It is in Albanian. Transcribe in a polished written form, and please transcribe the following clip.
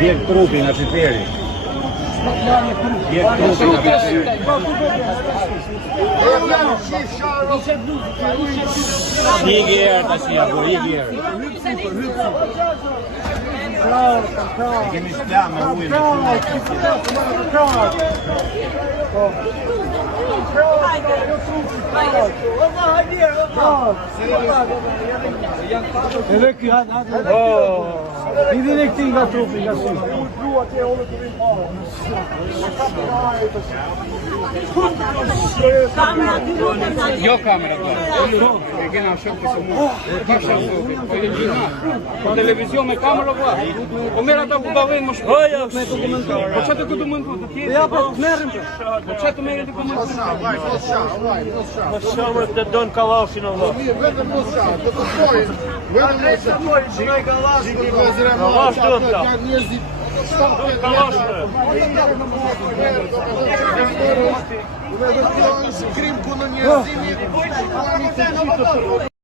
Vjek trupin nga qiteri. Vjek trupin nga qiteri. Higi erë të si apo, higi erë. Kemi shpla me ujë Edhe ky hatë. I dhe këti nga trupi, nga si. Jo kamera po. E kena shok për se mu. Po televizion me kamera po. Po merë ata ku bavejnë më shko. Po që të këtë mëndu të tjetë? Ja, po të merëm për. Po që të merë të këtë mëndu? Më shumë të donë kalashin o vë. Vetëm mos qa, do të pojnë. Vetëm mos qa. Shikaj kalash. Kalash do të ka njerëzit. Krim ku në njerëzimit.